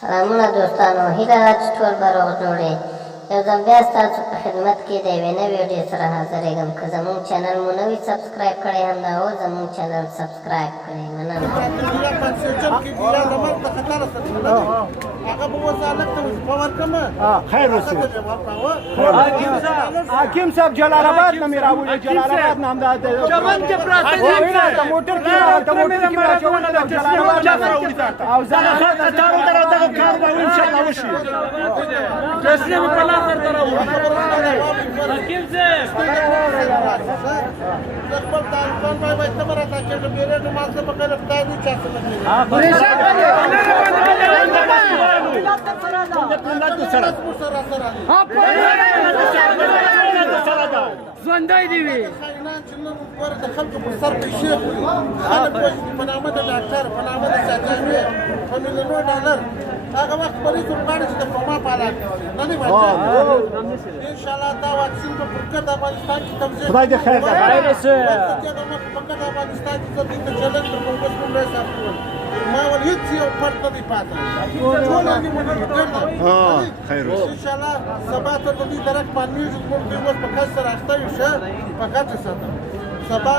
سلامونه دوستانو، هیله ده چې ټول به روغ جوړ یې. یو ځل بیا ستاسو په خدمت کې د یوې نوې ویډیو سره حاضرېږم. که زموږ چینل مو نه وي سبسکرایب کړی، همدا اوس زموږ چینل سبسکرایب کړئ. مننه. خیر اوسې. حکیم صاحب جلال آباد نه مې راولي، جلال آباد نه همدا چمن کې پراته دي. موټر کې راچول د جلال آباد او زه تارو درو دغه کار به ان شاء الله وشي. تسلیم په لاس سره راوړو. حکیم صاحب خپل طالبان باید تمره تا چې بیره نماز په کله خدای دې چا څه ژوندی دی وي خاینان چې نن ګوره د خلکو پر سر پیسې خوري، خلک وژني په نامه د ډاکټر، په نامه د ساجانې، په میلیونو ډالر. هغه وخت پولیس ورغاړي چې د فوما په علاقه کې نه دی بچا. انشاءالله دا واکسین به پر ګرد افغانستان کې توزیع خدای دې خیر په ګرد افغانستان کې زه دې ته چلنج در کوم بس کوم رئیس افغان ما ول هیڅ یو فرد نه دی پاته، ټول دې مونږ په ګرد خیر انشاءالله سبا ته د دې درک باندې موږ دې اوس په کس سره اخته یو شه په ګټه سره سبا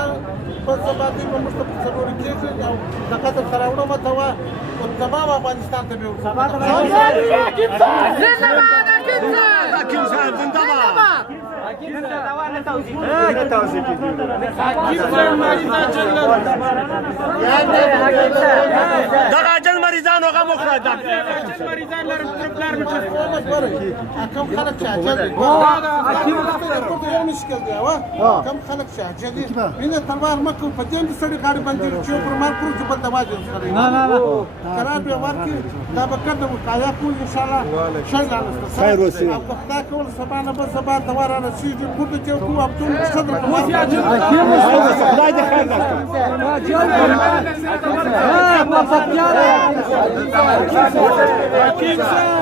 په سبا دې په موږ په څلور کېږي او د قتل سره وړو ته وا او تمام افغانستان ته به سبا ته حکیم صاحب زنده باد. حکیم صاحب دوا نه توزیع دغه جن مریضان هغه مخره ده جن مریضان لرم پلار مې کم خلک چې عجل دي یو مشکل دی کم خلک چې عجل دي وینه تلوار مکو په دې کې سړي غاړي باندې چې پر مار پر چې بل دواجه نه قرار به ورکړي دا به کړه وکایا کو ان شاء الله شای لاله خیر اوسې. او دا کول سبا نه به سبا دوار نه شي چې کوته چې کو ابتون صدر خدای دې خیر درکړي.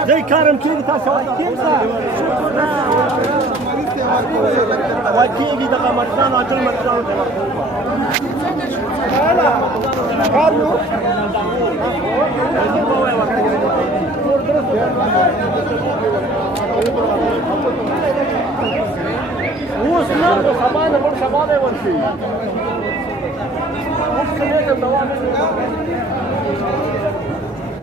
زه کارم کېږي تاسو حکیم صاحب واکېږي دغه مریضانو اجل مریضانو ته کار نو اوس نه خو سبا نه بل سبا دی ورشي اوس څه نه کوم دوام